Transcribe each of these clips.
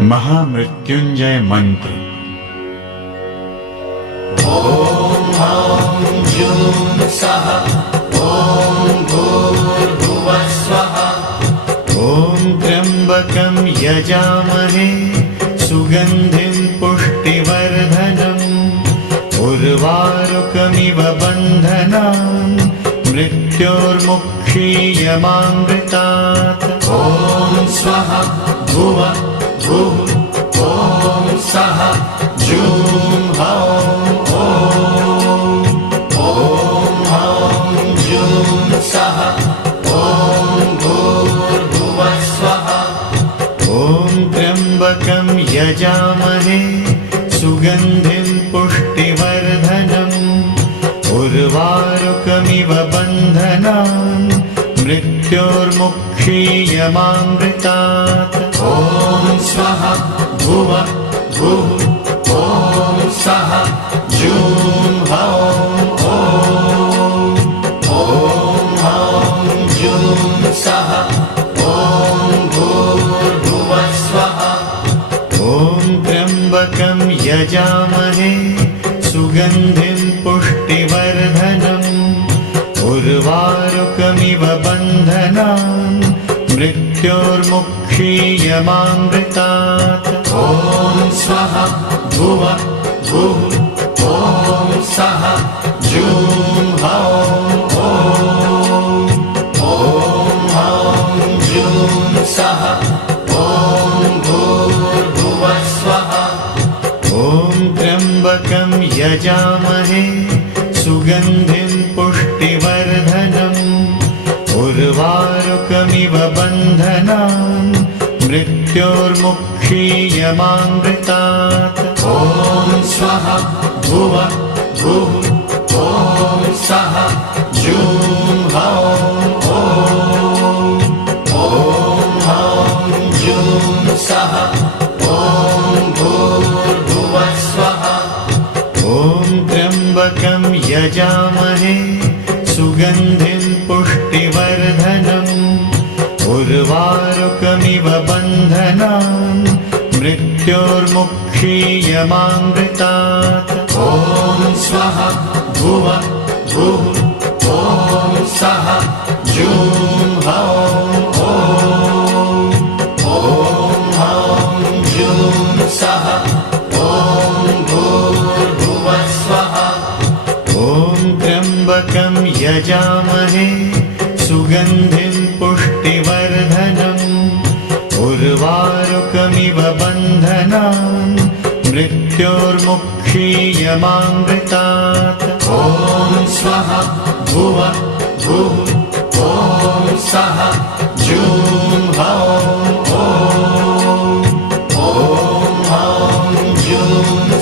महामृत्युंजय मंत्र। ॐ ह्रां जूं सः ॐ भूर्भुवः स्वः। ॐ त्र्यंबकं यजामहे सुगंधिं पुष्टिवर्धनम् उर्वारुकमिव बन्धनान् मृत्योर्मुक्षीयमामृतात्। ॐ स्वः भुवः भुः ॐ सः जूं हौं ॐ ह्रां जूं सः ॐ भूर्भुवः स्वः। ॐ त्र्यंबकं यजामहे सुगंधिं पुष्टिवर्धनम् उर्वारुकमिव बन्धनान् मृत्योर्मुक्षीयमामृतात्। ॐ स्वः भुवः भुः ॐ सः जूं हौं ॐ ह्रां जूं सः ॐ भूर्भुवः स्वः। ॐ त्र्यंबकं यजामहे सुगंधिं पुष्टिवर्धनम् उर्वारुकमिव बन्धनान् मृत्योर्मुक्षीयमामृतात्। ॐ स्वः भुवः भुः ॐ सः जूं हौं ॐ ह्रां जूं सः ॐ भूर्भुवः स्वः। ॐ त्र्यंबकं यजामहे सुगंधिं पुष्टिवर्धनम् उर्वारुकमिव बन्धनान् मृत्योर्मुक्षीयमामृतात्। ॐ स्वः भुवः भुः ॐ सः जूं हौं ॐ जूं सः ॐ भूर्भुवः स्वः। ॐ त्र्यंबकं यजामहे सुगंधिं पुष्टिवर्धनम् उर्वारुकमिव बन्धनान् मृत्योर्मुक्षीयमामृतात्। ॐ स्वः भुवः भुः ॐ सः जूं हौं ॐ जूं सः ॐ भूर्भुवः स्वः। ॐ त्र्यंबकं यजामहे सुगंधिं पुष्टिवर्धनम् उर्वारुकमिव बन्धनान् मृत्योर्मुक्षीयमामृतात्। ॐ स्वः भुवः भुः ॐ सः जूं हौं ॐ जूं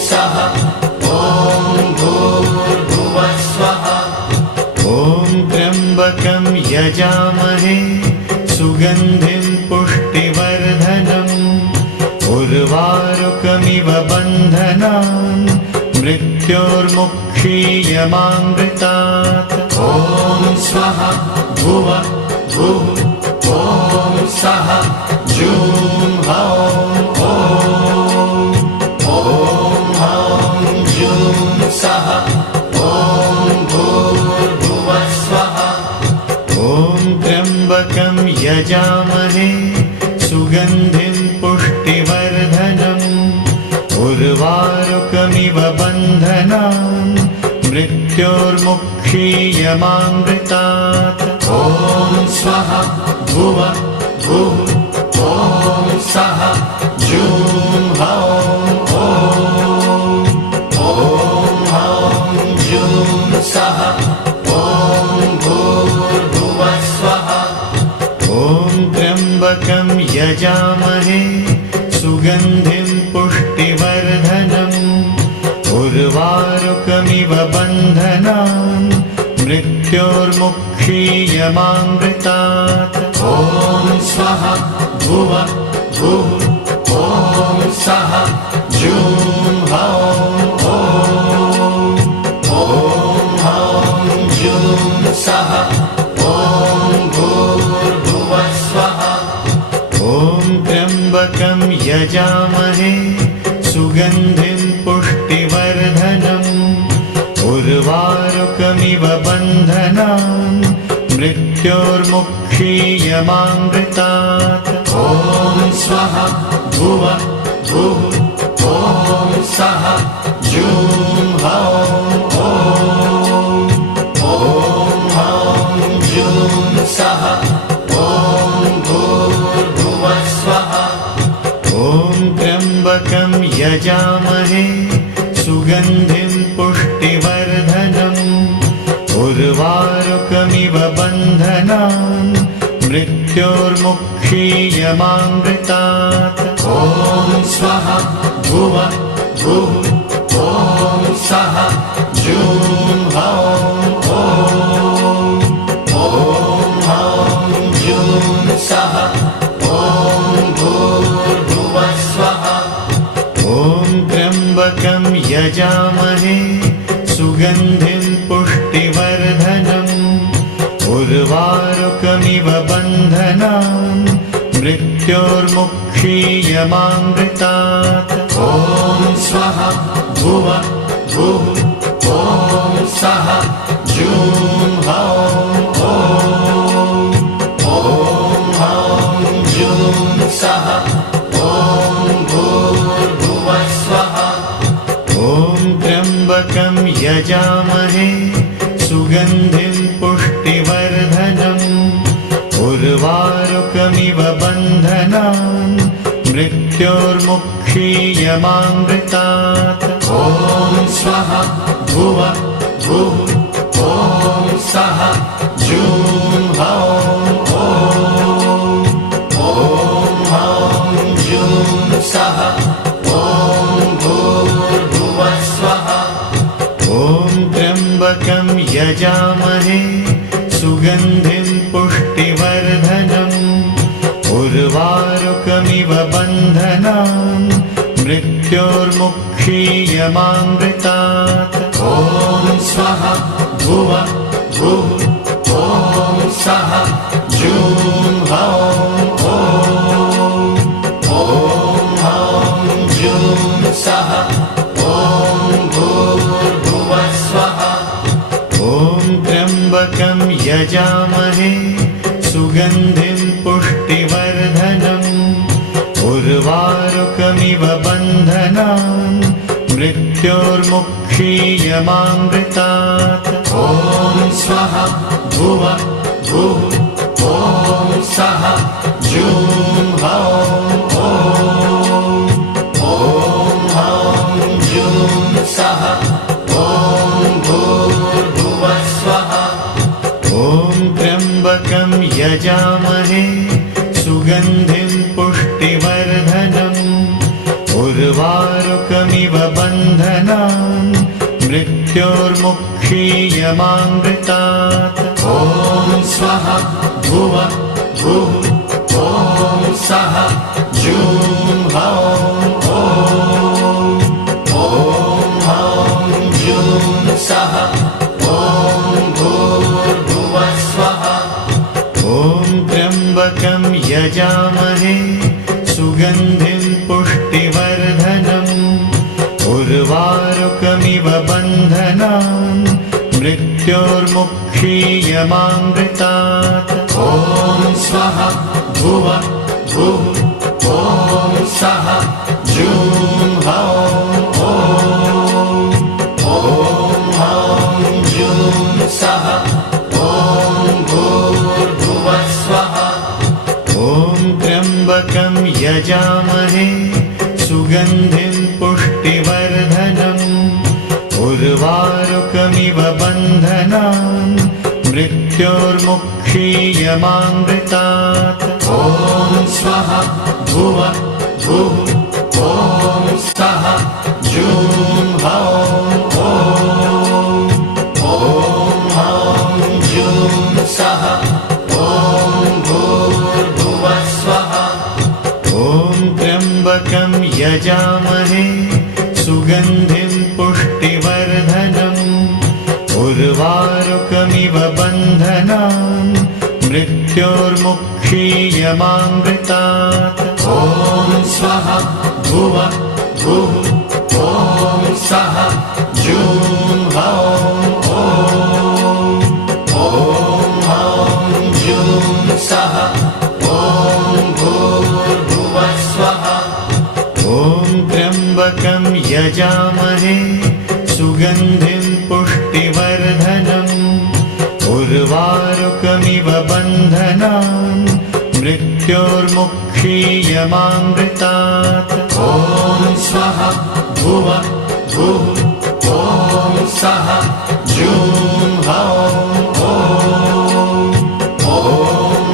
सः ॐ भूर्भुवः स्वः। ॐ त्र्यंबकं यजामहे सुगंधिं पुष्टिवर्धनम् उर्वारुकमिव बन्धनान् मृत्योर्मुक्षीयमामृतात्। ॐ स्वः भुवः भुः ॐ सः जूं हौं ॐ जूं सः ॐ भूर्भुवः स्वः। ॐ त्र्यंबकं यजामहे सुगंधिं पुष्टिवर्धनम् उर्वारुकमिव बन्धनान् मृत्योर्मुक्षीयमामृतात्। ॐ स्वः भुवः भुः ॐ सः जूं हौं ॐ जूं सः ॐ भूर्भुवः स्वः। ॐ त्र्यंबकं यजामहे सुगंधिं पुष्टिवर्धनम् उर्वारुकमिव बन्धनान् मृत्योर्मुक्षीयमामृतात्। ॐ स्वः भुवः भुः ॐ सः जूं हौं ॐ जूं सः ॐ भूर्भुवः स्वः। ॐ त्र्यंबकं त्र्यम्बकं यजामहे सुगन्धिं पुष्टिवर्धनम् उर्वारुकमिव बन्धनान् मृत्योर्मुक्षीयमामृतात्। ॐ स्वः भुवः भुः ॐ सः जूं हौं ॐ जूं सः ॐ भूर्भुवः स्वः। ॐ त्र्यम्बकं यजामहे सुगन्धिं पुष्टिवर्धनम् उर्वारुकमिव बन्धनान् मृत्योर्मुक्षीयमामृतात्। ॐ स्वः भुवः भुः ॐ सः जूं हौं ॐ जूं सः ॐ भूर्भुवः स्वः। ॐ त्र्यम्बकं यजामहे सुगन्धिं पुष्टिवर्धनम् उर्वारुकमिव बन्धनान् मृत्योर्मुक्षीयमामृतात्। ॐ स्वः भुवः भुः ॐ सः जूं हौं जूं सः ॐ भूर्भुवः स्वः। ॐ त्र्यम्बकं यजामहे सुगन्धिं पुष्टिवर्धनम् उर्वारुकमिव बन्धनान् मृत्योर्मुक्षीयमामृतात्। ॐ स्वः भुवः भुः ॐ सः जूं हौं जूं सः ॐ भूर्भुवः स्वः। ॐ त्र्यम्बकं यजामहे सुगन्धिं पुष्टिवर्धनम् उर्वारुकमिव बन्धनान् मृत्योर्मुक्षीयमामृतात्। ॐ स्वः भुवः भुः ॐ सः जूं हौं जूं सः ॐ भूर्भुवः स्वः। ॐ त्र्यम्बकं यजामहे सुगन्धिं पुष्टिवर्धनम् उर्वारुकमिव बन्धनान् मृत्योर्मुक्षीयमामृतात्। ॐ स्वः भुवः भुः ॐ सः जूं हौं जूं सः ॐ भूर्भुवः स्वः। ॐ त्र्यम्बकं यजामहे सुगन्धिं पुष्टिवर्धनम् उर्वारुकमिव बन्धनान् मृत्योर्मुक्षीयमामृतात्। ॐ स्वः भुवः भुः ॐ सः जूं हौं जूं सः ॐ भूर्भुवः स्वः। ॐ त्र्यम्बकं यजामहे सुगन्धिं पुष्टिवर्धनम् उर्वारुकमिव बन्धनान् मृत्योर्मुक्षीयमामृतात्। ॐ स्वः भुवः भुः ॐ सः जूं हौं जूं सः ॐ भूर्भुवः स्वः। ॐ त्र्यम्बकं यजामहे सुगन्धिं पुष्टिवर्धनम् उर्वारुकमिव बन्धनान् मृत्योर्मुक्षीयमामृतात्। ॐ स्वः भुवः भुः ॐ सः जूं हौं जूं सः ॐ भूर्भुवः स्वः। ॐ त्र्यम्बकं यजामहे सुगन्धिं पुष्टिवर्धनम् उर्वारुकमिव बन्धनान् मृत्योर्मुक्षीयमामृतात्। ॐ स्वाहा भुवः भुः ॐ सः जूं हौं ॐ हौं जूं सः ॐ भूर्भुवः स्वः ॐ त्र्यम्बकं यजामहे सुगन्धिं पुष्टिवर्धनम् उर्वारुकमिव बन्धनान् मृत्योर्मुक्षीयमामृतात् ॐ स्वाहा भुवः भुः ॐ सः जूं हौं ॐ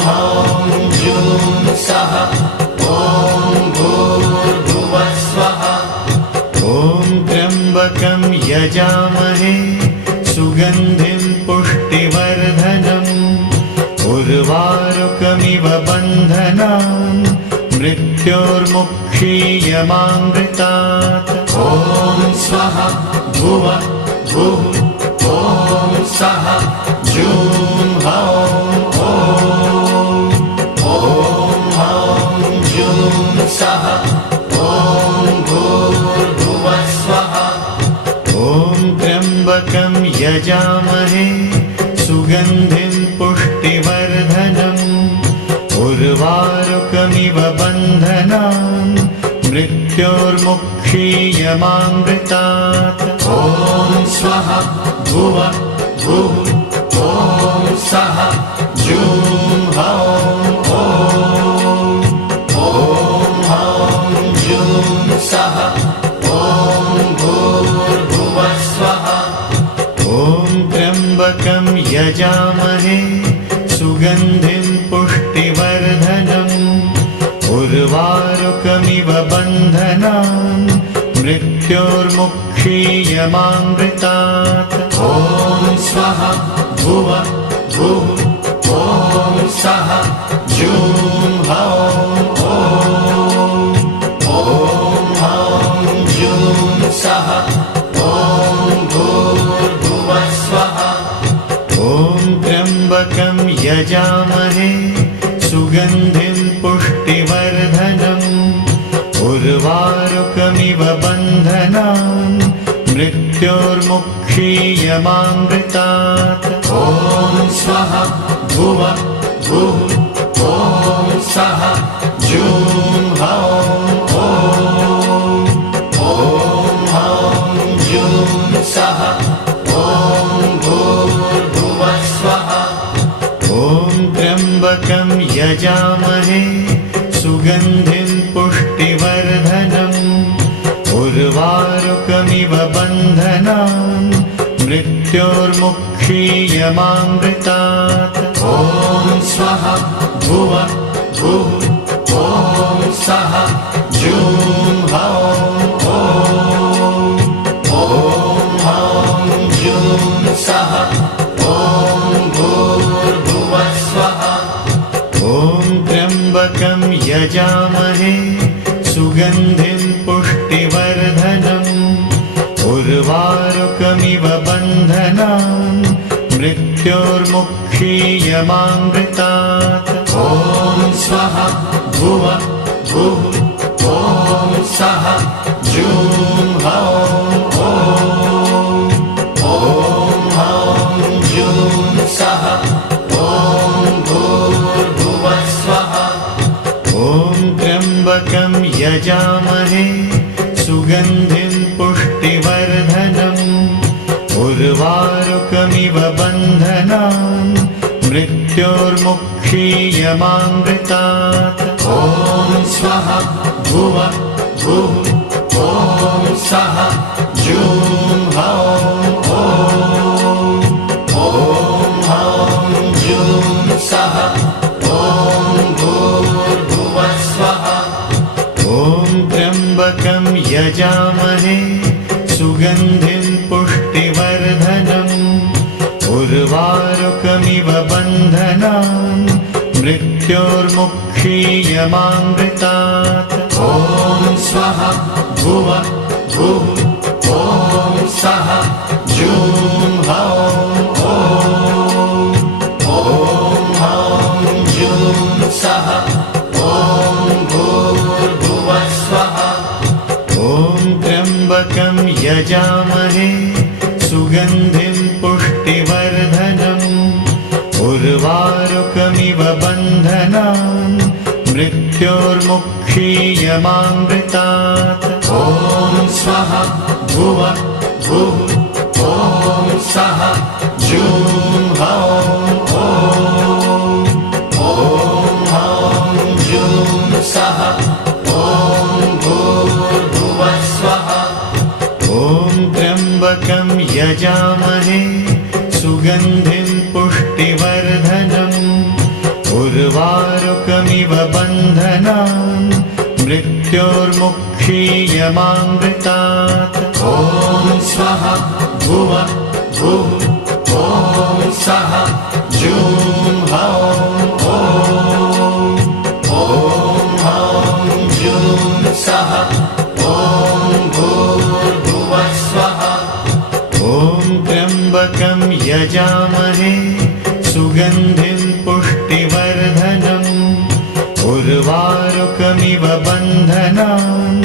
हौं जूं सः ॐ भूर्भुवः स्वः ॐ त्र्यम्बकं यजामहे सुगन्धिं पुष्टिवर्धनम् उर्वारुकमिव बन्धनान् मृत्योर्मुक्षीयमामृतात् ॐ स्वाहा भुवः भुः ॐ सः जूं हौं ॐ हौं जूं सः ॐ भूर्भुवः स्वः ॐ त्र्यम्बकं यजामहे सुगन्धिं पुष्टिवर्धनम् उर्वारुकमिव बन्धनान् मृत्योर्मुक्षीयमामृतात् ॐ स्वाहा भुवः भुः ॐ सः जूं हौं ॐ हौं जूं सः ॐ भूर्भुवः स्वः ॐ त्र्यम्बकं यजामहे सुगन्धिं पुष्टिवर्धनम् उर्वारुकमिव बन्धनान् मृत्योर्मुक्षीयमामृतात् ॐ स्वाहा भुवः भुः ॐ सः जूं हौं ॐ हौं जूं सः ॐ भूर्भुवः स्वः ॐ त्र्यम्बकं यजामहे सुगन्धिं पुष्टिवर्धनम् उर्वारुकमिव बन्धनान् मृत्योर्मुक्षीयमामृतात् ॐ स्वाहा भुवः भुः ॐ सः जूं हौं हौं जूं सः ॐ भूर्भुवः स्वः ॐ त्र्यम्बकं यजामहे सुगन्धिं पुष्टिवर्धनम् उर्वारुकमिव बन्धनान् मृत्योर्मुक्षीयमामृतात् ॐ स्वाहा भुवः भुः ॐ सः जूं हौं हौं जूं सः ॐ भूर्भुवः स्वः ॐ त्र्यम्बकं यजामहे सुगन्धिं पुष्टिवर्धनम् उर्वारुकमिव बन्धनान् मृत्योर्मुक्षीयमामृतात् ॐ स्वाहा भुवः भुः ॐ सः जूं हौं हौं जूं सः ॐ भूर्भुवः स्वः ॐ त्र्यम्बकं यजामहे सुगन्धिं पुष्टिवर्धनम् उर्वारुकमिव बन्धनान् मृत्योर्मुक्षीयमामृतात् ॐ स्वाहा भुवः भुः ॐ सः जूं हौं हौं जूं सः ॐ भूर्भुवः स्वः ॐ त्र्यम्बकं यजामहे सुगन्धिं पुष्टिवर्धनम् उर्वारुकमिव बन्धनान् मृत्योर्मुक्षीयमामृतात् ॐ स्वाहा भुवः भुः ॐ सः जूं हौं हौं जूं सः ॐ भूर्भुवः यजामहे सुगन्धिं पुष्टिवर्धनम् उर्वारुकमिव बन्धनान् मृत्योर्मुक्षीयमामृतात्। ॐ स्वः भुवः भुः ॐ सः जूं हौं ॐ जूं सः ॐ भूर्भुवः स्वः। ॐ त्र्यम्बकं यजामहे सुगन्धिं पुष्टिवर्धनम् उर्वारुकमिव बन्धनान् मृत्योर्मुक्षीयमामृतात्। ॐ स्वः भुवः भुः ॐ सः जूं हौं ॐ जूं सः ॐ भूर्भुवः स्वः। ॐ त्र्यम्बकं यजामहे सुगन्धिं पुष्टिवर्धनम् उर्वारुकमिव बन्धनान्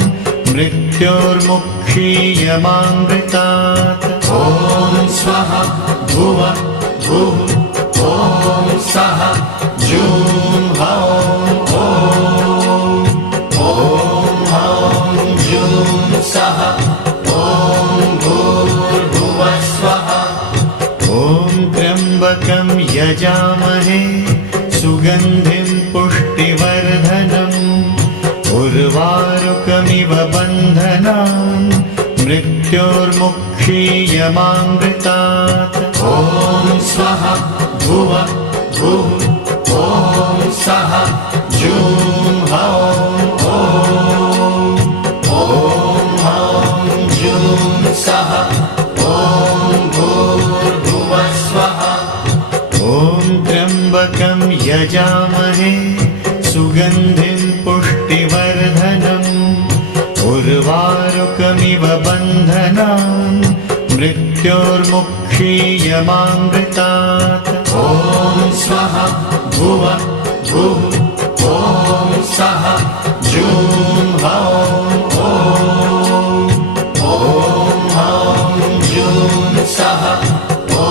मृत्योर्मुक्षीयमामृतात्। ॐ स्वः भुवः भुः ॐ सः जूं हौं ॐ जूं सः ॐ भूर्भुवः स्वः। ॐ त्र्यम्बकं यजामहे सुगन्धिं पुष्टिवर्धनम् उर्वारुकमिव बन्धनान् मृत्योर्मुक्षीयमामृतात्। ॐ स्वः भुवः भुः ॐ सः जूं हौं ॐ जूं सः ॐ भूर्भुवः स्वः। ॐ त्र्यम्बकं यजामहे सुगन्धिं पुष्टिवर्धनम् उर्वारुकमिव बन्धनान् मृत्योर्मुक्षीयमामृतात्। ॐ स्वः भुवः भुः ॐ सः जूं हौं ॐ जूं सः ॐ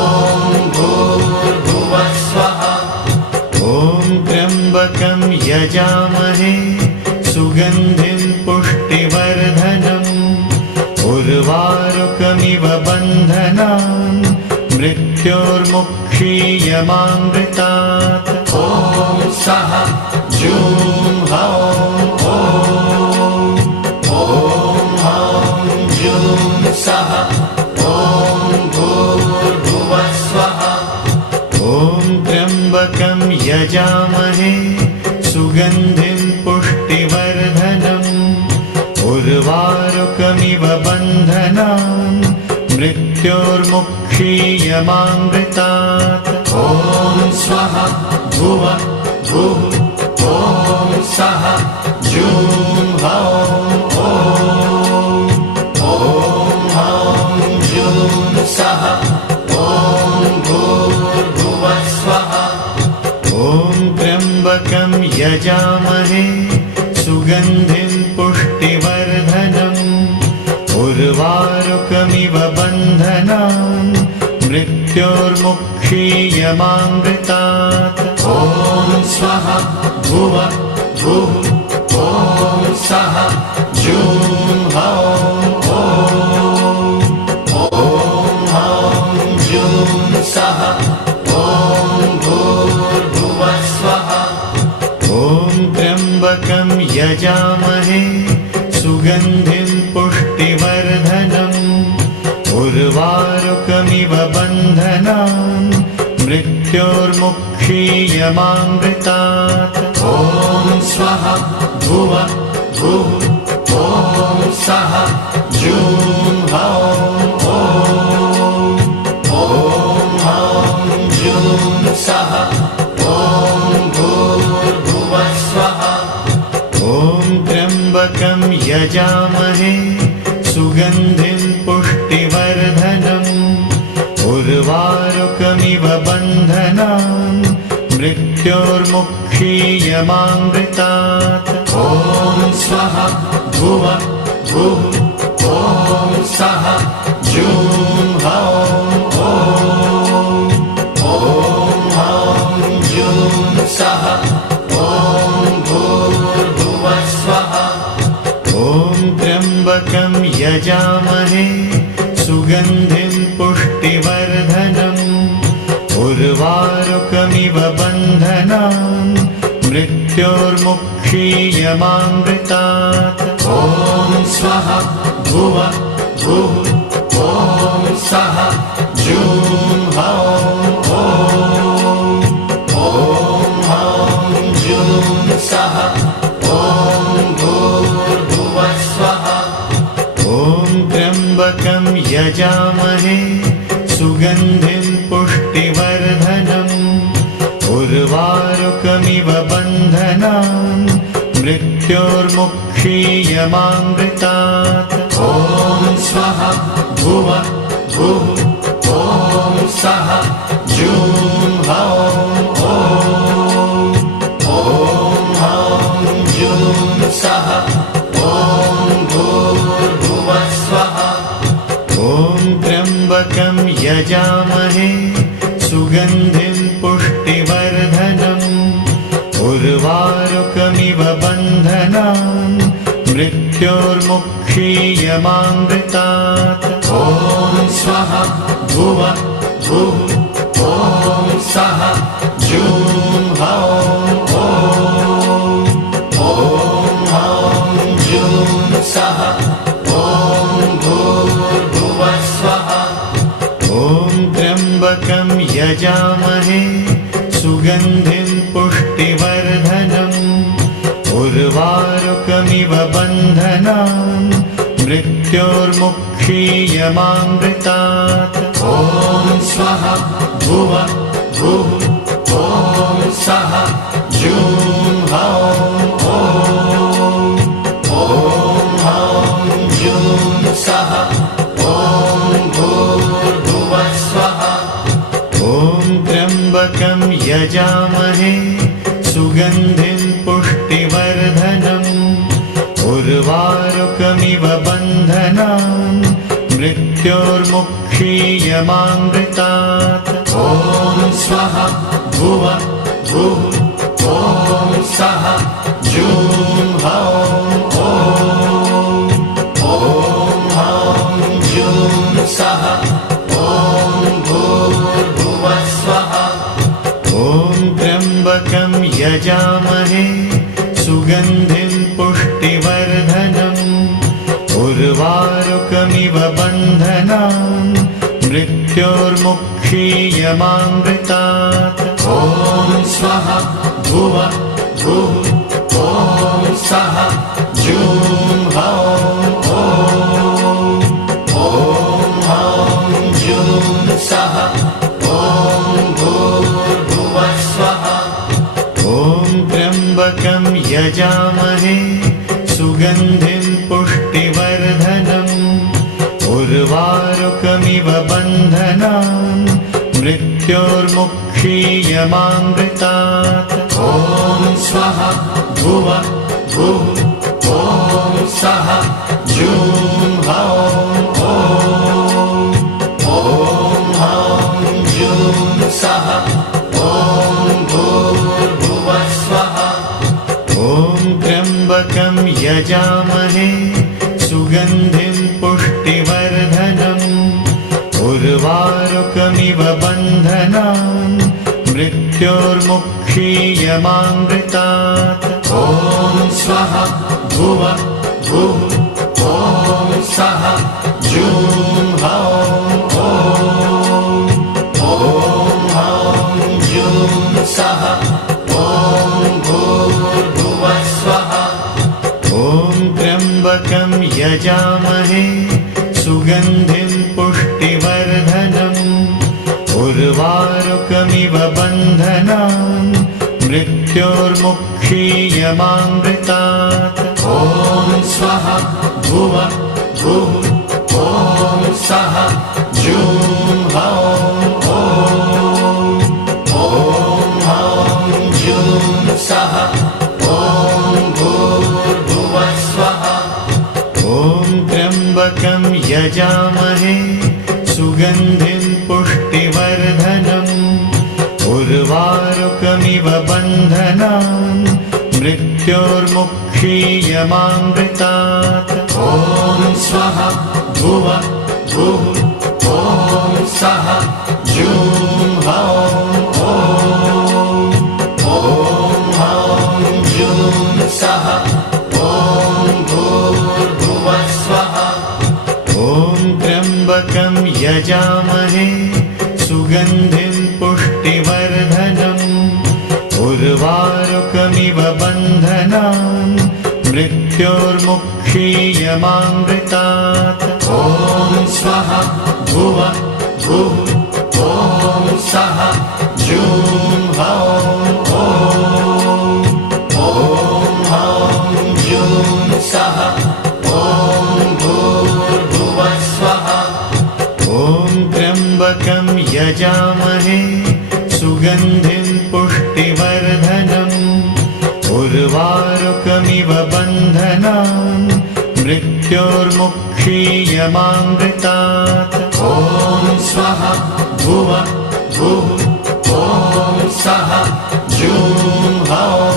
भूर्भुवः स्वः। ॐ त्र्यम्बकं यजामहे सुगन्धिं पुष्टिवर्धनम् उर्वारुकमिव बन्धनान् मृत्योर्मुक्षीयमामृतात्। ॐ सः जूं हौं ॐ जूं सः ॐ भूर्भुवः स्वः। ॐ त्र्यम्बकं यजामहे सुगन्धिं पुष्टिवर्धनम् उर्वारुकमिव बन्धनान् मृत्योर्मुक्षीयमामृतात्। ॐ स्वः भुवः भुः ॐ सः जूं हौं ॐ जूं सः ॐ भूर्भुवः स्वः। ॐ त्र्यम्बकं यजामहे सुगन्धिं पुष्टिवर्धनम् उर्वारुकमिव बन्धनान् मृत्योर्मुक्षीयमामृतात्। ॐ स्वः भुवः भुः ॐ सः जूं हौं ॐ जूं सः ॐ भूर्भुवः स्वः। ॐ त्र्यम्बकं यजामहे सुगन्धिं पुष्टिवर्धनम् उर्वारुकमिव बन्धनान् मृत्योर्मुक्षीयमामृतात्। ॐ स्वः भुवः भुः ॐ सः जूं हौं ॐ जूं सः ॐ भूर्भुवः स्वः। ॐ त्र्यम्बकं यजामहे सुगन्धिं पुष्टिवर्धनम् उर्वारुकमिव बन्धनान् मृत्योर्मुक्षीयमामृतात्। ॐ स्वः भुवः भुः ॐ ॐ सः जूं हौं ॐ जूं सः ॐ भूर्भुवः स्वः ॐ त्र्यम्बकं यजामहे सुगन्धिं पुष्टिवर्धनम् उर्वारुकमिव बन्धनान् मृत्योर्मुक्षीयमामृतात् ॐ स्वः भुवः भुः ॐ सः जूं हौं ॐ जूं सः ॐ भूर्भुवः स्वः ॐ त्र्यम्बकं यजामहे सुगन्धिं पुष्टिवर्धनम् उर्वारुकमिव बन्धनान् मृत्योर्मुक्षीयमामृतात् ॐ स्वः भुवः भुः ॐ सः जूं हौं ॐ जूं सः ॐ भूर्भुवः स्वः ॐ त्र्यम्बकं यजामहे सुगन्धिं पुष्टिवर्धनम् उर्वारुकमिव बन्धनान् मृत्योर्मुक्षीयमामृतात् ॐ स्वः भुवः भुः ॐ सः जूं हौं ॐ जूं सः ॐ भूर्भुवः स्वः ॐ त्र्यम्बकं यजामहे सुगन्धिं पुष्टिवर्धनम् उर्वारुकमिव बन्धनान् मृत्योर्मुक्षीयमामृतात् ॐ स्वः भुवः भुः ॐ सः जूं हौं ॐ जूं सः ॐ भूर्भुवः स्वः ॐ त्र्यम्बकं यजामहे सुगन्धिं पुष्टिवर्धनम् उर्वारुकमिव बन्धनान् मृत्योर्मुक्षीयमामृतात् ॐ स्वः भुवः भुः ॐ सः जूं हौं ॐ जूं सः ॐ भूर्भुवः स्वः ॐ त्र्यम्बकं यजामहे सुगन्धिं पुष्टिवर्धनम् उर्वारुकमिव बन्धनान् मृत्योर्मुक्षीयमामृतात् ॐ स्वः भुवः भुः ॐ सः जूं हौं ॐ जूं सः ॐ भूर्भुवः स्वः ॐ त्र्यम्बकं यजामहे सुगन्धिं पुष्टिवर्धनम् उर्वारुकमिव बन्धनान् मृत्योर्मुक्षीयमामृतात् ॐ स्वः भुवः भुः ॐ सः जूं हौं ॐ जूं सः ॐ भूर्भुवः स्वः ॐ त्र्यम्बकं यजामहे सुगन्धिं पुष्टिवर्धनम् उर्वारुकमिव बन्धनान् मृत्योर्मुक्षीयमामृतात् ॐ स्वः भुवः भुः ॐ सः जूं हौं ॐ जूं सः ॐ भूर्भुवः स्वः ॐ त्र्यम्बकं यजामहे सुगन्धिं पुष्टिवर्धनम् उर्वारुकमिव बन्धनान् मृत्योर्मुक्षीयमामृतात् ॐ स्वः भुवः भुः ॐ सः जूं हौं ॐ जूं सः ॐ भूर्भुवः स्वः ॐ त्र्यम्बकं त्र्यम्बकं यजामहे सुगन्धिं पुष्टिवर्धनम् उर्वारुकमिव बन्धनान् मृत्योर्मुक्षीयमामृतात्। ॐ स्वाहा भुवः भुः ॐ सः जूं हौं ॐ हौं जूं सः ॐ भूर्भुवः स्वः। ॐ त्र्यम्बकं यजामहे सुगन्धिं पुष्टिवर्धनम् उर्वारुकमिव बन्धनान् मृत्योर्मुक्षीयमामृतात्। ॐ स्वाहा भुवः भुः ॐ सः जूं हौं ॐ हौं जूं सः ॐ भूर्भुवः स्वः। ॐ त्र्यम्बकं यजामहे सुगन्धिं पुष्टिवर्धनम् उर्वारुकमिव बन्धनान् मृत्योर्मुक्षीयमामृतात्। ॐ स्वाहा भुवः भुः ॐ सः जूं हौं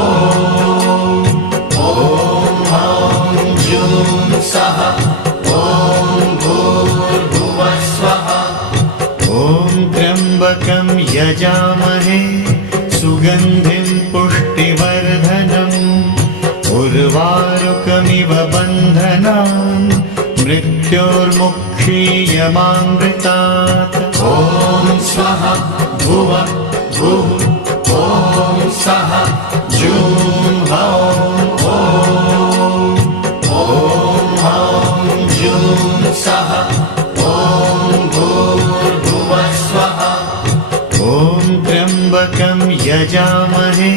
ॐ हौं जूं सः ॐ भूर्भुवः स्वः। ॐ त्र्यम्बकं यजामहे सुगन्धिं पुष्टिवर्धनम् उर्वारुकमिव बन्धनान् मृत्योर्मुक्षीयमामृतात्। ॐ स्वाहा भुवः भुः ॐ सः जूं हौं ॐ हौं जूं सः ॐ भूर्भुवः स्वः। ॐ त्र्यम्बकं यजामहे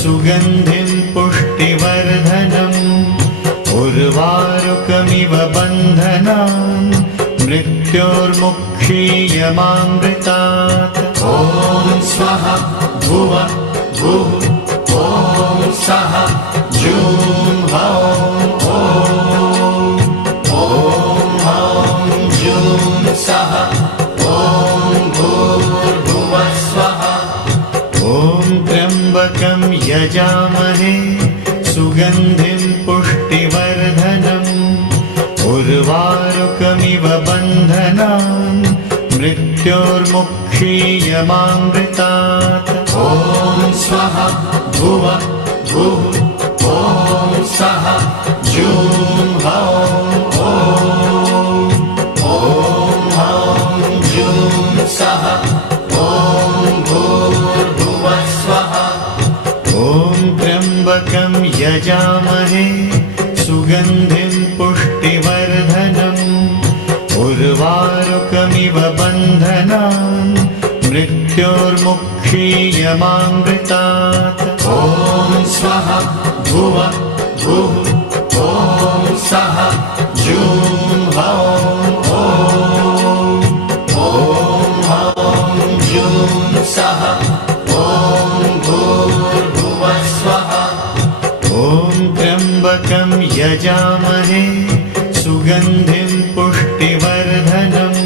सुगन्धिं पुष्टिवर्धनम् उर्वारुकमिव बन्धनान् मृत्योर्मुक्षीयमामृतात्। ॐ स्वाहा भुवः भुः ॐ सः जूं हौं ॐ हौं जूं सः ॐ भूर्भुवः स्वः। ॐ त्र्यम्बकं यजामहे सुगन्धिं पुष्टिवर्धनम् उर्वारुकमिव बन्धनान् मृत्योर्मुक्षीयमामृतात्। ॐ स्वाहा भुवः भुः ॐ सः जूं हौं ॐ हौं जूं सः ॐ भूर्भुवः स्वः। ॐ त्र्यम्बकं यजामहे सुगन्धिं पुष्टिवर्धनम् उर्वारुकमिव बन्धनान् मृत्योर्मुक्षीयमामृतात्। ॐ स्वाहा भुवः भुः ॐ सः जूं हौं ॐ हौं जूं सः ॐ भूर्भुवः स्वः। ॐ त्र्यम्बकं यजामहे सुगन्धिं पुष्टिवर्धनम्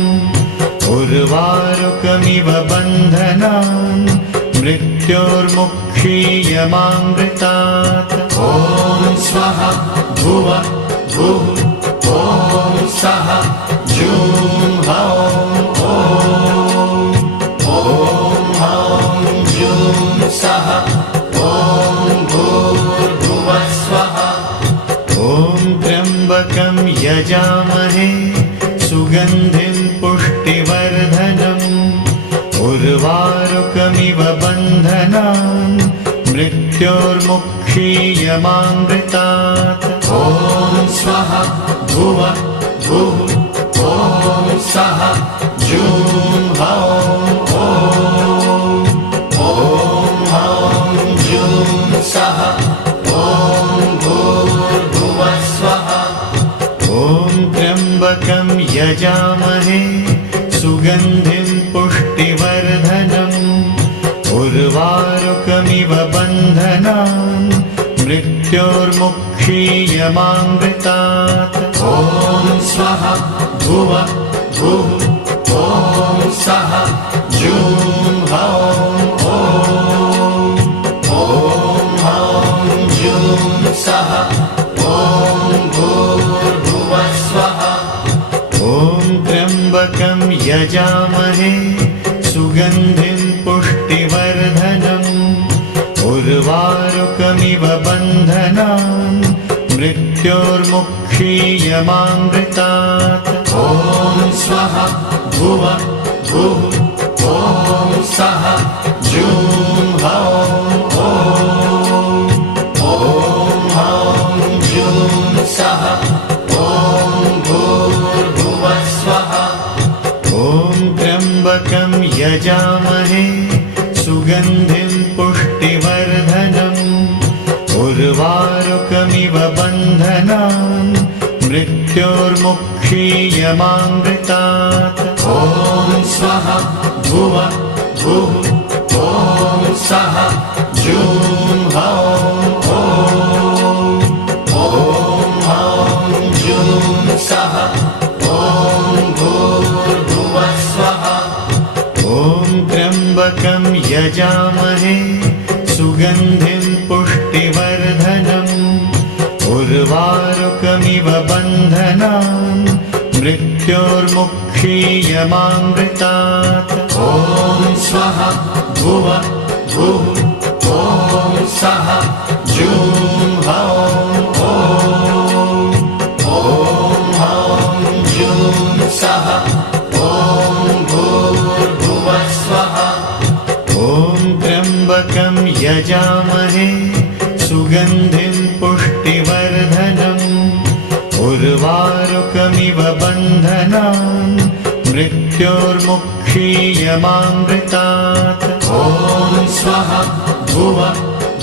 उर्वारुकमिव बन्धनान् मृत्योर्मुक्षीयमामृतात्। ॐ स्वाहा भुवः भुः ॐ सः जूं हौं ॐ हौं जूं सः ॐ भूर्भुवः स्वः। ॐ त्र्यम्बकं यजामहे सुगन्धिं पुष्टिवर्धनम् उर्वारुकमिव बन्धनान् मृत्योर्मुक्षीयमामृतात्। ॐ स्वाहा भुवः भुः ॐ सः जूं हौं ॐ हौं जूं सः ॐ भूर्भुवः स्वः। ॐ त्र्यम्बकं यजामहे सुगन्धिं पुष्टिवर्धनम् उर्वारुकमिव बन्धनान् मृत्योर्मुक्षीयमामृतात्। ॐ स्वाहा भुवः भुः ॐ सः जूं हौं ॐ जूं सः ॐ भूर्भुवः स्वः ॐ त्र्यम्बकं यजामहे सुगन्धिं पुष्टिवर्धनम् उर्वारुकमिव बन्धनान् मृत्योर्मुक्षीयमामृतात् ॐ स्वाहा भुवः भुः ॐ सः जूं हौं ॐ जूं सः ॐ भूर्भुवः स्वः ॐ त्र्यम्बकं यजामहे सुगन्धिं पुष्टिवर्धनम् उर्वारुकमिव बन्धनान् मृत्योर्मुक्षीयमामृतात् ॐ स्वाहा भुवः भुः ॐ सः जूं हौं ॐ जूं सः ॐ भूर्भुवः स्वः ॐ त्र्यम्बकं यजामहे सुगन्धिं पुष्टिवर्धनम् उर्वारुकमिव बन्धनान् मृत्योर्मुक्षीयमामृतात् ॐ स्वाहा भुवः भुः ॐ सः जूं हौं ॐ जूं सः ॐ भूर्भुवः स्वः ॐ त्र्यम्बकं यजामहे सुगन्धिं पुष्टिवर्धनम् उर्वारुकमिव बन्धनान् मृत्योर्मुक्षीयमामृतात् ॐ स्वाहा भुवः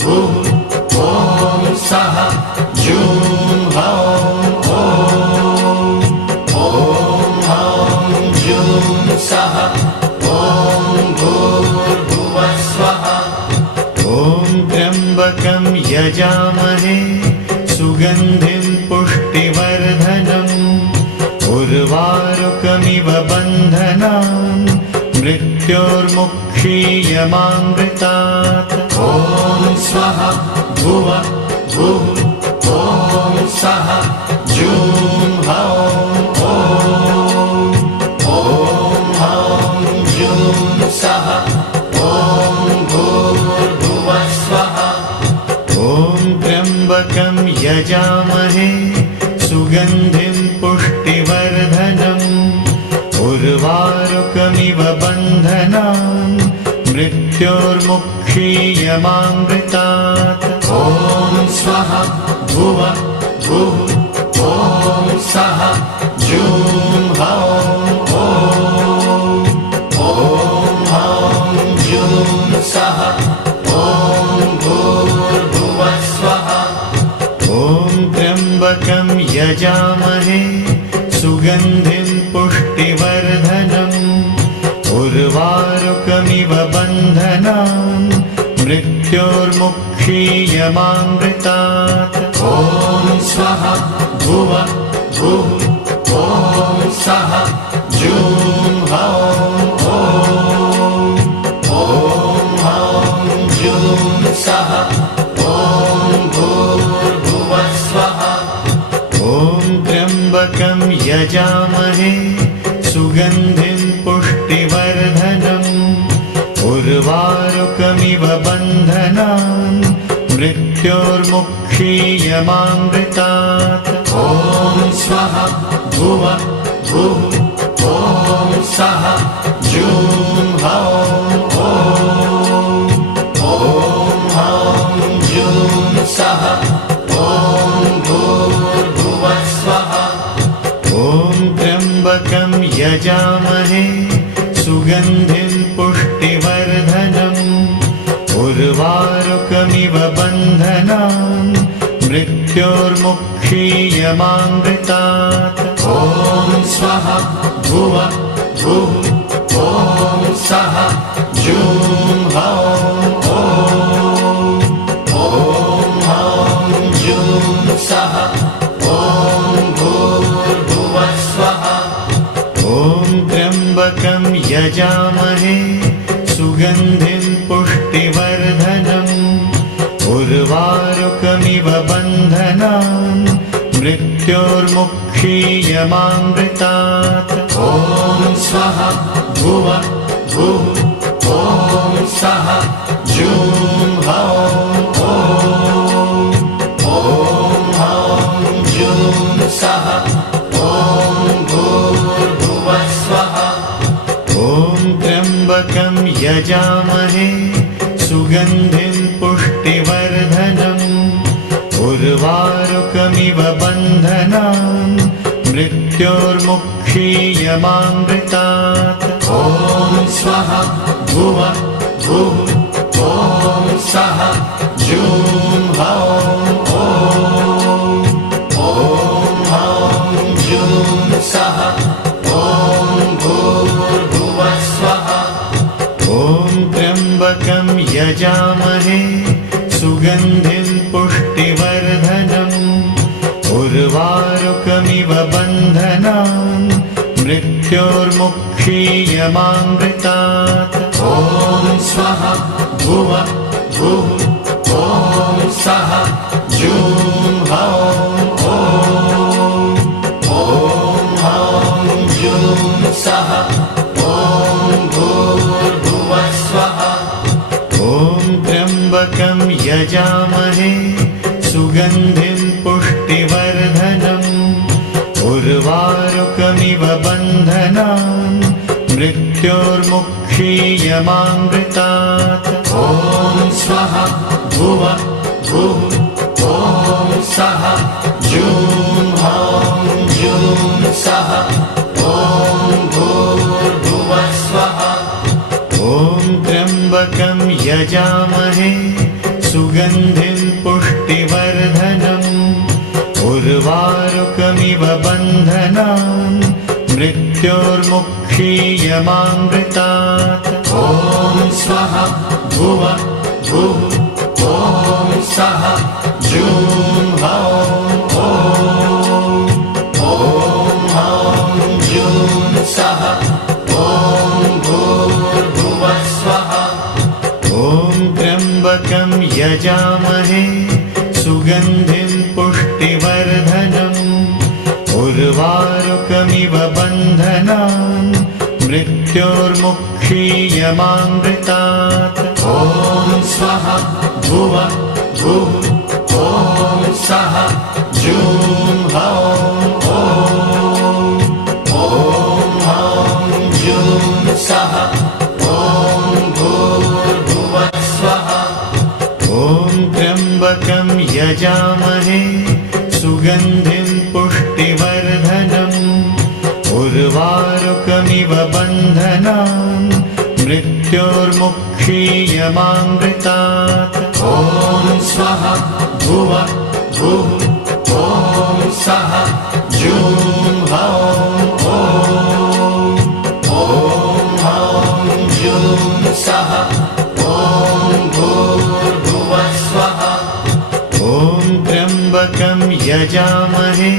भुः ॐ सः जूं हौं ॐ जूं सः ॐ भूर्भुवः स्वः ॐ त्र्यम्बकं यजामहे सुगन्धिं पुष्टिवर्धनम् उर्वारुकमिव बन्धनान् मृत्योर्मुक्षीयमामृतात् ॐ स्वाहा भुवः भुः ॐ सः जूं हौं ॐ जूं सः ॐ भूर्भुवः स्वः ॐ त्र्यम्बकं यजामहे सुगन्धिं पुष्टिवर्धनम् उर्वारुकमिव बन्धनान् मृत्योर्मुक्षीयमामृतात् ॐ स्वाहा भुवः भुः ॐ सः जूं हौं ॐ जूं सः ॐ भूर्भुवः स्वः ॐ त्र्यम्बकं यजामहे सुगन्धिं पुष्टिवर्धनम् उर्वारुकमिव बन्धनान् मृत्योर्मुक्षीयमामृतात् ॐ स्वाहा भुवः भुः ॐ सः जूं हौं ॐ जूं सः ॐ भूर्भुवः स्वः ॐ त्र्यम्बकं यजामहे सुगन्धिं पुष्टिवर्धनम् उर्वारुकमिव बन्धनान् मृत्योर्मुक्षीयमामृतात् ॐ स्वाहा भुवः भुः ॐ सः जूं हौं ॐ जूं सः ॐ भूर्भुवः स्वः ॐ त्र्यम्बकं यजामहे सुगन्धिं पुष्टिवर्धनम् उर्वारुकमिव बन्धनान् मृत्योर्मुक्षीयमामृतात् ॐ स्वाहा भुवः भुः ॐ सः जूं हौं ॐ जूं सः ॐ भूर्भुवः यजामहे सुगन्धिं पुष्टिवर्धनम् उर्वारुकमिव बन्धनान् मृत्योर्मुक्षीयमामृतात्। ॐ स्वाहा भुवः भुः ॐ सः जूं हौं ॐ हौं जूं सः ॐ भूर्भुवः स्वः। ॐ त्र्यम्बकं यजामहे सुगन्धिं पुष्टिवर्धनम् उर्वारुकमिव बन्धनान् मृत्योर्मुक्षीयमामृतात्। ॐ स्वाहा भुवः भुः ॐ सः जूं हौं ॐ हौं जूं सः ॐ भूर्भुवः स्वः। ॐ त्र्यम्बकं यजामहे सुगन्धिं पुष्टिवर्धनम् उर्वारुकमिव बन्धनान् मृत्योर्मुक्षीयमामृतात्। ॐ स्वाहा भुवः भुः ॐ सः जूं हौं ॐ हौं जूं सः ॐ भूर्भुवः स्वः। ॐ त्र्यम्बकं यजामहे सुगन्धिं पुष्टिवर्धनम् उर्वारुकमिव बन्धनान् मृत्योर्मुक्षीयमामृतात्। ॐ स्वाहा भुवः भुः ॐ सः जूं हौं जूं सः ॐ भूर्भुवः स्वः। ॐ त्र्यम्बकं यजामहे सुगन्धिं पुष्टिवर्धनम् उर्वारुकमिव बन्धनान् मृत्योर्मुक्षीयमामृतात्। ॐ स्वाहा भुवः भुः ॐ सः जूं हौं ॐ हौं जूं सः ॐ भूर्भुवः स्वः। ॐ त्र्यम्बकं यजामहे सुगन्धिं पुष्टिवर्धनम् उर्वारुकमिव बन्धनान् मृत्योर्मुक्षीयमामृतात्। ॐ स्वाहा भुवः भुः ॐ सः जूं हौं ॐ हौं जूं सः ॐ भूर्भुवः स्वः। ॐ त्र्यम्बकं यजामहे सुगन्धिं पुष्टिवर्धनम् उर्वारुकमिव बन्धनान् मृत्योर्मुक्षीयमामृतात्। ॐ स्वाहा भुवः भुः ॐ सः जूं हौं ॐ हौं जूं सः ॐ भूर्भुवः स्वः। ॐ त्र्यम्बकं यजामहे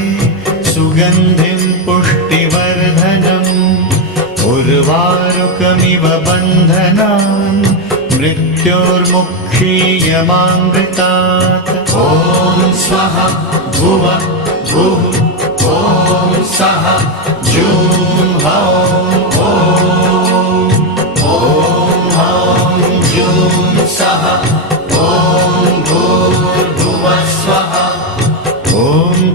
सुगन्धिं पुष्टिवर्धनम् उर्वारुकमिव बन्धनान् मृत्योर्मुक्षीयमामृतात्। ॐ स्वाहा भुवः भुः ॐ सः जूं हौं ॐ हौं जूं सः ॐ भूर्भुवः स्वः। ॐ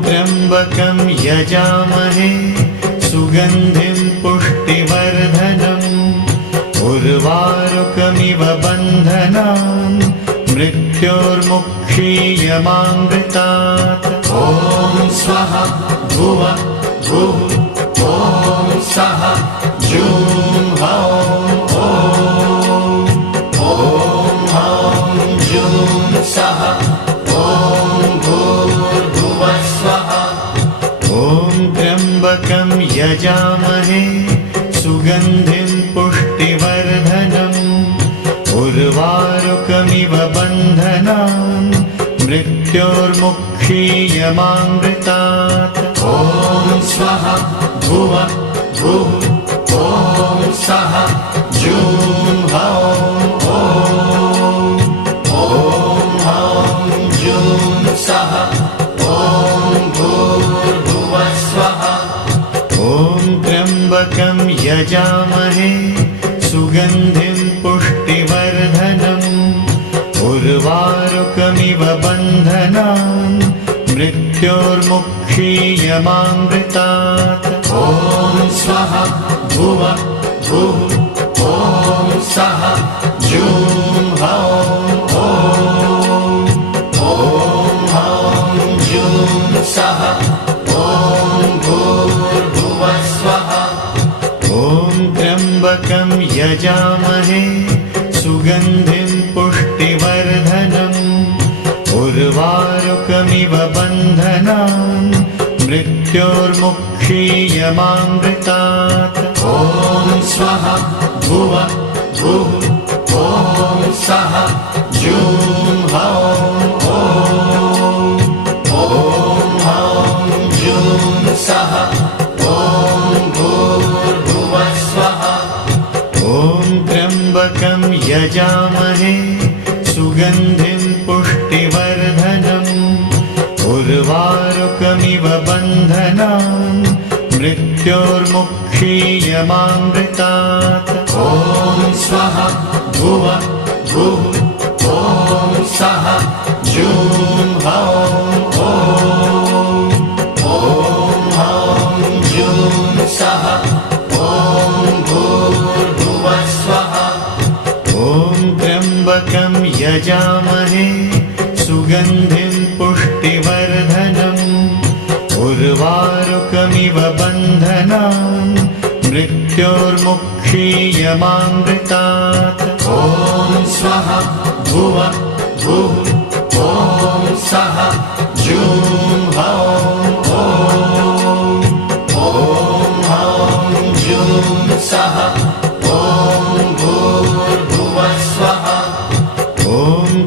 त्र्यम्बकं यजामहे सुगन्धिं पुष्टिवर्धनम् उर्वारुकमिव बन्धनान् मृत्योर्मुक्षीयमामृतात्। ॐ स्वाहा भुवः भुः ॐ सः जूं हौं ॐ हौं जूं सः ॐ भूर्भुवः स्वः। ॐ त्र्यम्बकं यजामहे सुगन्धिं पुष्टिवर्धनम् उर्वारुकमिव बन्धनान् मृत्योर्मुक्षीयमामृतात्। ॐ स्वाहा भुवः भुः ॐ सः यजामहे सुगन्धिं पुष्टिवर्धनम् उर्वारुकमिव बन्धनान् मृत्योर्मुक्षीयमामृतात् ॐ स्वः भुवः भुः ॐ सः जूं हौं ॐ जूं सः ॐ भूर्भुवः स्वः ॐ त्र्यम्बकं यजामहे सुगन्धिं पुष्टिवर्धनम् उर्वारुकमिव बन्धनान् मृत्योर्मुक्षीयमामृतात् ॐ स्वः भुवः भुः ॐ सः जूं हौं ॐ जूं सः ॐ भूर्भुवः स्वः ॐ त्र्यम्बकं यजामहे सुगन्धिं पुष्टिवर्धनम् उर्वारुकमिव बन्धनान् मृत्योर्मुक्षीयमामृतात् ॐ स्वः भुवः भुः ॐ सः जूं हौं ॐ जूं सः ॐ भूर्भुवः स्वः ॐ त्र्यम्बकं यजामहे सुगन्धिं पुष्टिवर्धनम् उर्वारुकमिव बन्धनान् मृत्योर्मुक्षीयमामृतात् ॐ स्वः भुवः भुः ॐ सः जूं हौं ॐ जूं सः ॐ भूर्भुवः स्वः ॐ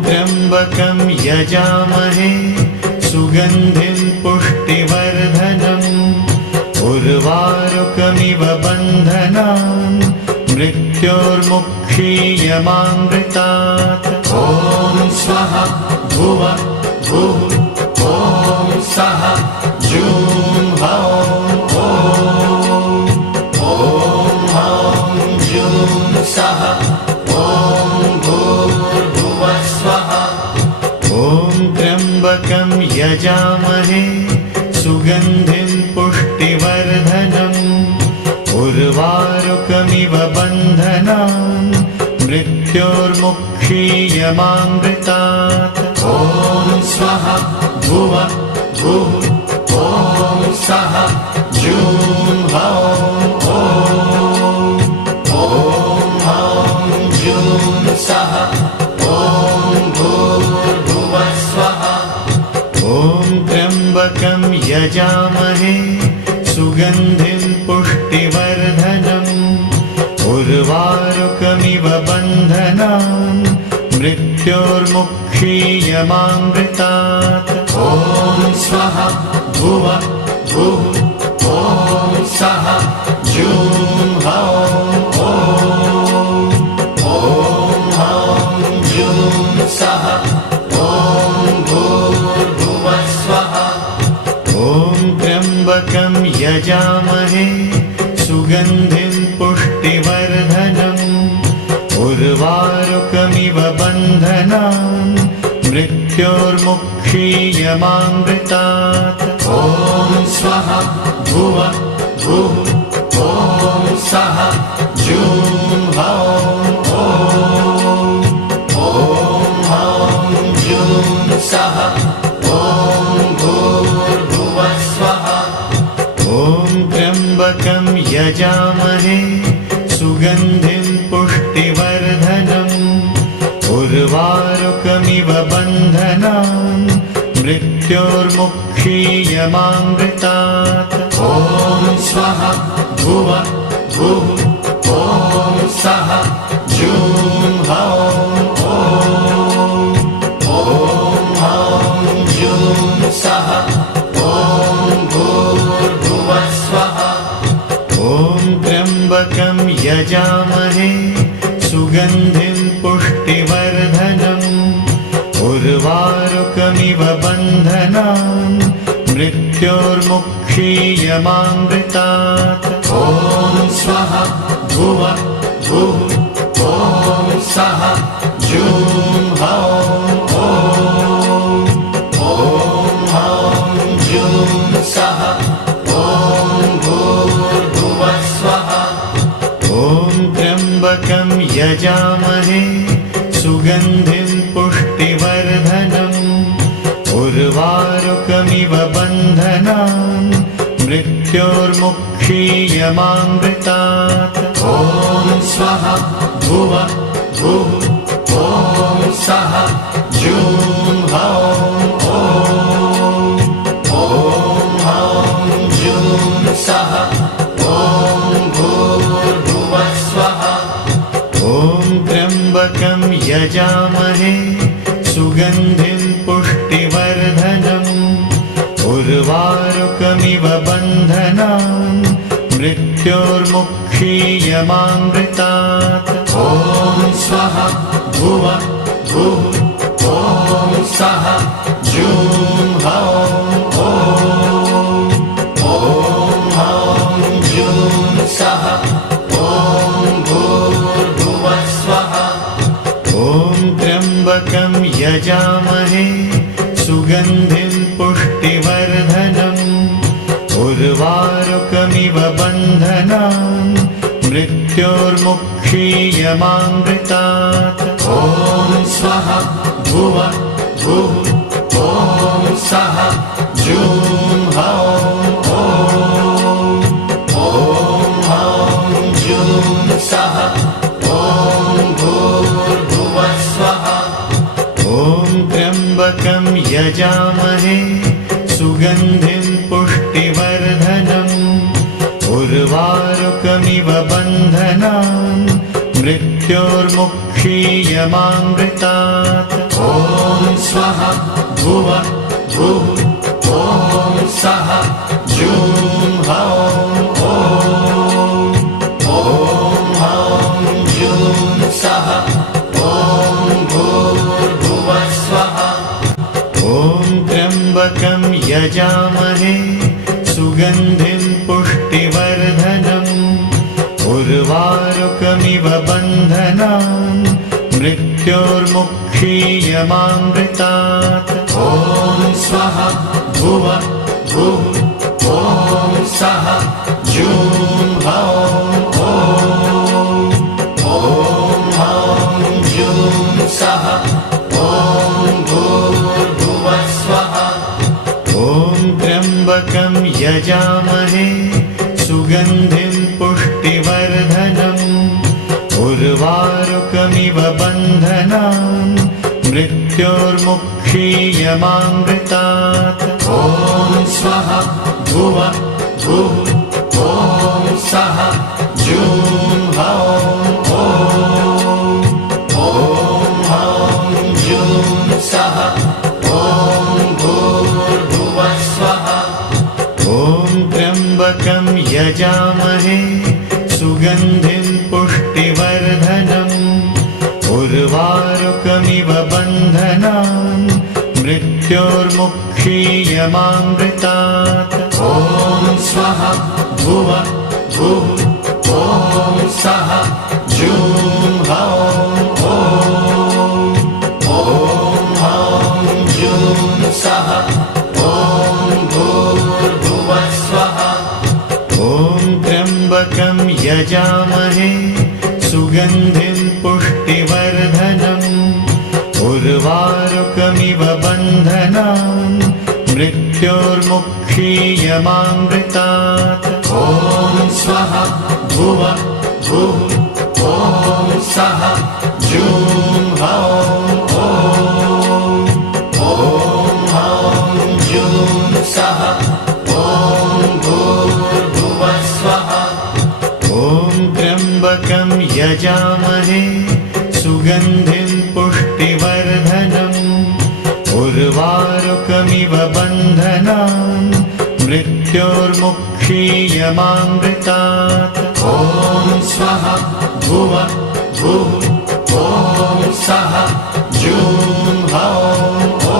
त्र्यम्बकं यजामहे सुगन्धिं पुष्टिवर्धनम् उर्वारुकमिव बन्धनान् मृत्योर्मुक्षीयमामृतात् ॐ स्वः भुवः भुः ॐ सः जूं हौं ॐ जूं सः ॐ भूर्भुवः स्वः ॐ त्र्यम्बकं यजामहे सुगन्धिं पुष्टिवर्धनम् उर्वारुकमिव बन्धनान् मृत्योर्मुक्षीयमामृतात् ॐ स्वः भुवः भुः ॐ सः जूं हौं ॐ जूं सः ॐ भूर्भुवः स्वः ॐ त्र्यम्बकं यजामहे सुगन्धिं पुष्टिवर्धनम् उर्वारुकमिव बन्धनान् मृत्योर्मुक्षीयमामृतात् ॐ स्वः भुवः भुः ॐ सः जूं हौं ॐ जूं सः ॐ भूर्भुवः स्वः ॐ त्र्यम्बकं यजामहे सुगन्धिं पुष्टिवर्धनम् उर्वारुकमिव बन्धनान् मृत्योर्मुक्षीयमामृतात् ॐ स्वः भुवः भुः ॐ सः जूं हौं ॐ जूं सः ॐ भूर्भुवः स्वः ॐ त्र्यम्बकं यजामहे सुगन्धिं पुष्टिवर्धनम् उर्वारुकमिव बन्धनान् मृत्योर्मुक्षीयमामृतात् ॐ स्वः भुवः भुः ॐ सः जूं हौं ॐ जूं सः ॐ भूर्भुवः स्वः ॐ त्र्यम्बकं यजामहे सुगन्धिं पुष्टिवर्धनम् उर्वारुकमिव बन्धनान् मृत्योर्मुक्षीयमामृतात् ॐ ॐ स्वः भुवः भुः ॐ सः जूं हौं ॐ जूं सः ॐ भूर्भुवः स्वः ॐ त्र्यम्बकं यजामहे सुगन्धिं पुष्टिवर्धनम् उर्वारुकमिव बन्धनान् मृत्योर्मुक्षीयमामृतात् ॐ स्वः भुवः भुः ॐ सः जूं हौं ॐ जूं सः ॐ भूर्भुवः स्वः ॐ त्र्यम्बकं यजामहे सुगन्धिं पुष्टिवर्धनम् उर्वारुकमिव बन्धनान् मृत्योर्मुक्षीयमामृतात् ॐ स्वः भुवः भुः ॐ सः जूं हौं ॐ जूं सः ॐ भूर्भुवः स्वः ॐ त्र्यम्बकं यजामहे सुगन्धिं पुष्टिवर्धनम् उर्वारुकमिव बन्धनान् मृत्योर्मुक्षीयमामृतात् ॐ स्वः भुवः भुः ॐ सः जूं हौं ॐ जूं सः ॐ भूर्भुवः स्वः ॐ त्र्यम्बकं यजामहे सुगन्धिं पुष्टिवर्धनम् उर्वारुकमिव बन्धनान् मृत्योर्मुक्षीयमामृतात् ॐ स्वः भुवः भुः ॐ सः जूं हौं ॐ जूं सः ॐ भूर्भुवः स्वः ॐ त्र्यम्बकं यजामहे सुगन्धिं पुष्टिवर्धनम् उर्वारुकमिव बन्धनान् मृत्योर्मुक्षीयमामृतात् ॐ स्वः भुवः भुः ॐ सः जूं हौं ॐ जूं सः ॐ भूर्भुवः स्वः ॐ त्र्यम्बकं यजामहे सुगन्धिं पुष्टिवर्धनम् उर्वारुकमिव बन्धनान् मृत्योर्मुक्षीयमामृतात् ॐ स्वः भुवः भुः ॐ सः जूं हौं ॐ जूं सः ॐ भूर्भुवः स्वः ॐ त्र्यम्बकं यजामहे सुगन्धिं पुष्टिवर्धनम् उर्वारुकमिव बन्धनान् मृत्योर्मुक्षीयमामृतात् ॐ स्वः भुवः भुः ॐ सः जूं हौं ॐ जूं सः ॐ भूर्भुवः स्वः ॐ त्र्यम्बकं यजामहे सुगन्धिं पुष्टिवर्धनम् उर्वारुकमिव बन्धनान् मृत्योर्मुक्षीयमामृतात् ॐ स्वः भुवः भुः ॐ सः जूं हौं ॐ जूं सः ॐ भूर्भुवः स्वः ॐ त्र्यम्बकं यजामहे सुगन्धिं पुष्टिवर्धनम् उर्वारुकमिव बन्धनान् मृत्योर्मुक्षीयमामृतात् ॐ स्वः भुवः भुः ॐ सः जूं हौं ॐ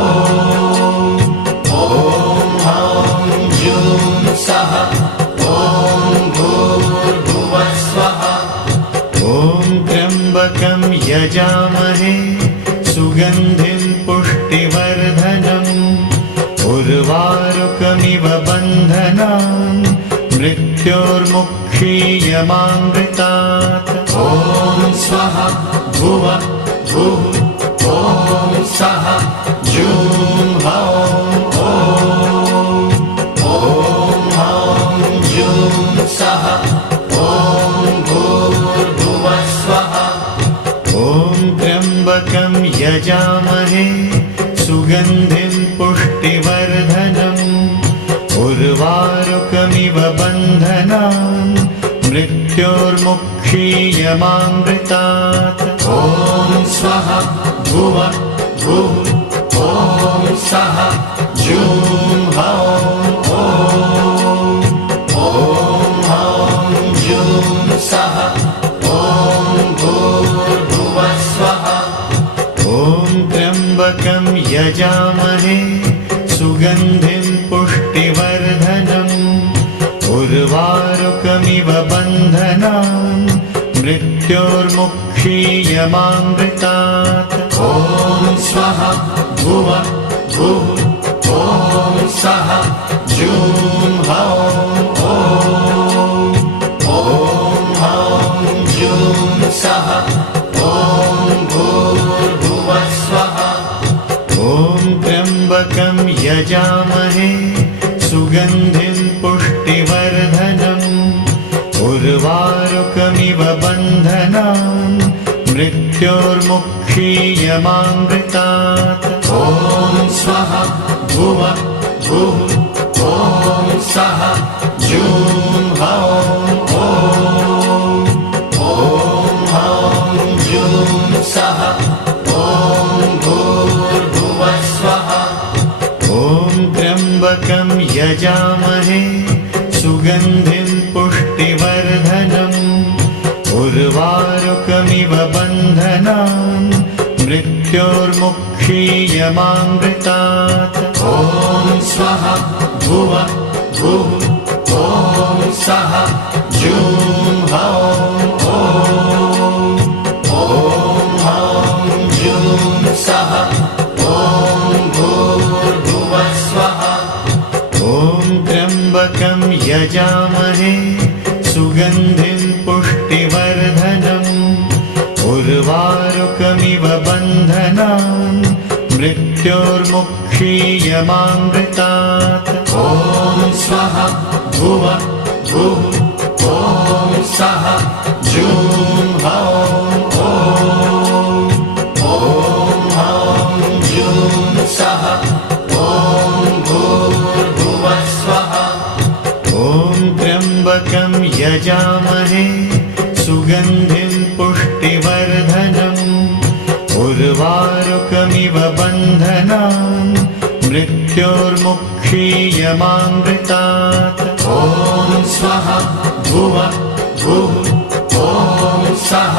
जूं सः ॐ भूर्भुवः यजामहे सुगन्धिं पुष्टिवर्धनम् उर्वारुकमिव बन्धनान् मृत्योर्मुक्षीयमामृतात्। ॐ स्वः भुवः भुः ॐ सः जूं हौं ॐ जूं सः ॐ भूर्भुवः स्वः। ॐ त्र्यम्बकं यजामहे सुगन्धिं पुष्टिवर्धनम् उर्वारुकमिव बन्धनान् मृत्योर्मुक्षीयमामृतात्। ॐ स्वः भुवः भुः ॐ सः जूं हौं ॐ जूं सः ॐ भूर्भुवः स्वः। ॐ त्र्यम्बकं यजामहे सुगन्धिं पुष्टिवर्धनम् उर्वारुकमिव बन्धनान् मृत्योर्मुक्षीयमामृतात्। ॐ स्वः भुवः भुः ॐ सः जूं हौं ॐ जूं सः ॐ भूर्भुवः स्वः। ॐ त्र्यम्बकं यजामहे सुगन्धिं पुष्टिवर्धनम् उर्वारुकमिव बन्धनान् मृत्योर्मुक्षीयमामृतात्। ॐ स्वः भुवः भुः ॐ सः जूं हौं ॐ जूं सः ॐ भूर्भुवः स्वः। ॐ त्र्यम्बकं यजामहे सुगन्धिं पुष्टिवर्धनम् उर्वारुकमिव बन्धनान् मृत्योर्मुक्षीयमामृतात्। ॐ स्वः भुवः भुः ॐ सः जूं हौं ॐ जूं सः ॐ भूर्भुवः स्वः। ॐ त्र्यम्बकं यजामहे सुगन्धिं पुष्टिवर्धनम् उर्वारुकमिव बन्धनान् मृत्योर्मुक्षीयमामृतात्। ॐ स्वः भुवः भुः ॐ सः जूं हौं ॐ जूं सः ॐ भूर्भुवः स्वः। ॐ त्र्यम्बकं यजामहे सुगन्धिं पुष्टिवर्धनम् उर्वारुकमिव बन्धनान् मृत्योर्मुक्षीयमामृतात्। ॐ स्वः भुवः भुः ॐ सः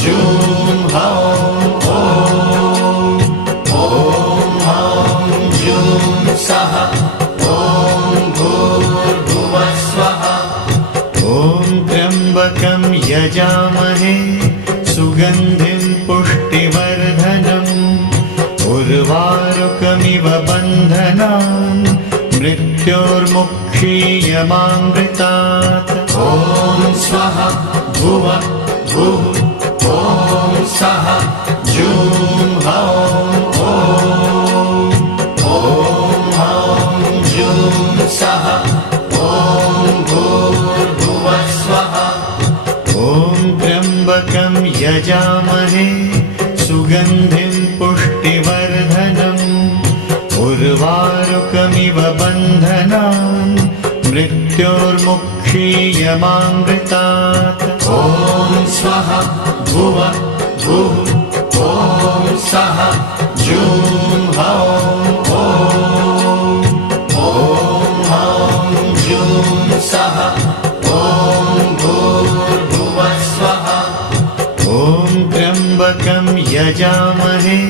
जूं हौं ॐ जूं सः ॐ भूर्भुवः स्वः। ॐ त्र्यम्बकं यजामहे सुगन्धिं पुष्टिवर्धनम् उर्वारुकमिव बन्धनान् मृत्योर्मुक्षीयमामृतात्। ॐ स्वः भुवः भुः ॐ सः जूं हौं ॐ जूं सः ॐ भूर्भुवः स्वः। ॐ त्र्यम्बकं यजामहे सुगन्धिं पुष्टिवर्धनम् उर्वारुकमिव बन्धनान् मृत्योर्मुक्षीयमामृतात्। ॐ स्वः भुवः भुः ॐ सः जूं हौं ॐ जूं सः ॐ भूर्भुवः स्वः। ॐ त्र्यम्बकं यजामहे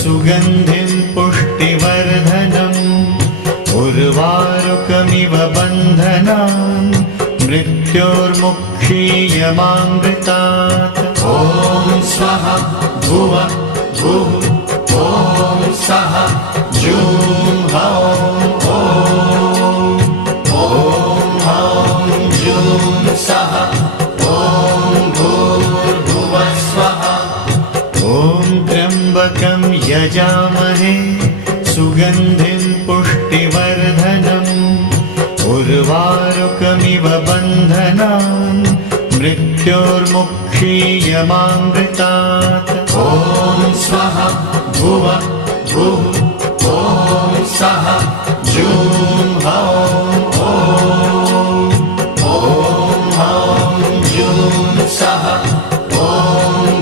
सुगन्धिं पुष्टिवर्धनम् उर्वारुकमिव बन्धनान् मृत्योर्मुक्षीयमामृतात्। ॐ ॐ स्वः भुवः भुः ॐ सः जूं हौं ॐ जूं सः ॐ भूर्भुवः स्वः ॐ त्र्यम्बकं यजामहे सुगन्धिं पुष्टिवर्धनम् उर्वारुकमिव बन्धनान् मृत्योर्मुक्षीयमामृतात् ॐ स्वः भुवः भुः ॐ सः जूं हौं ॐ जूं सः ॐ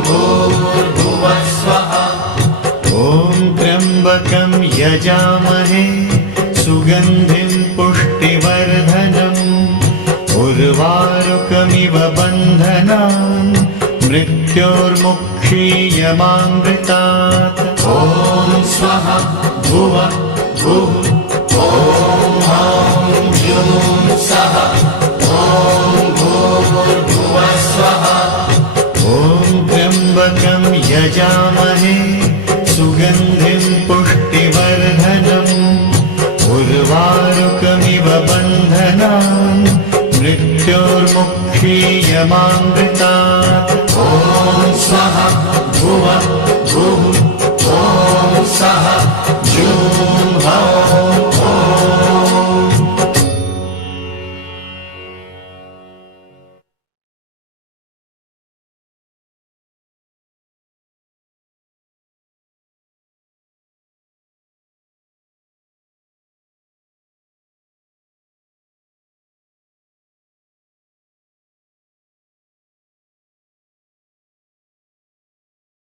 भूर्भुवः स्वः ॐ त्र्यम्बकं यजामहे सुगन्धिं पुष्टिवर्धनम् उर्वारुकमिव बन्धनान् मृत्योर्मुक्षीयमामृतात् ॐ स्वः भुवः भुः ॐ जूं सः ॐ भूर्भुवः स्वः ॐ त्र्यम्बकं यजामहे सुगन्धिं पुष्टिवर्धनम् उर्वारुकमिव बन्धनान् मृत्योर्मुक्षीयमामृतात् ॐ स्वः भुवः भुः ॐ सः जूं हौं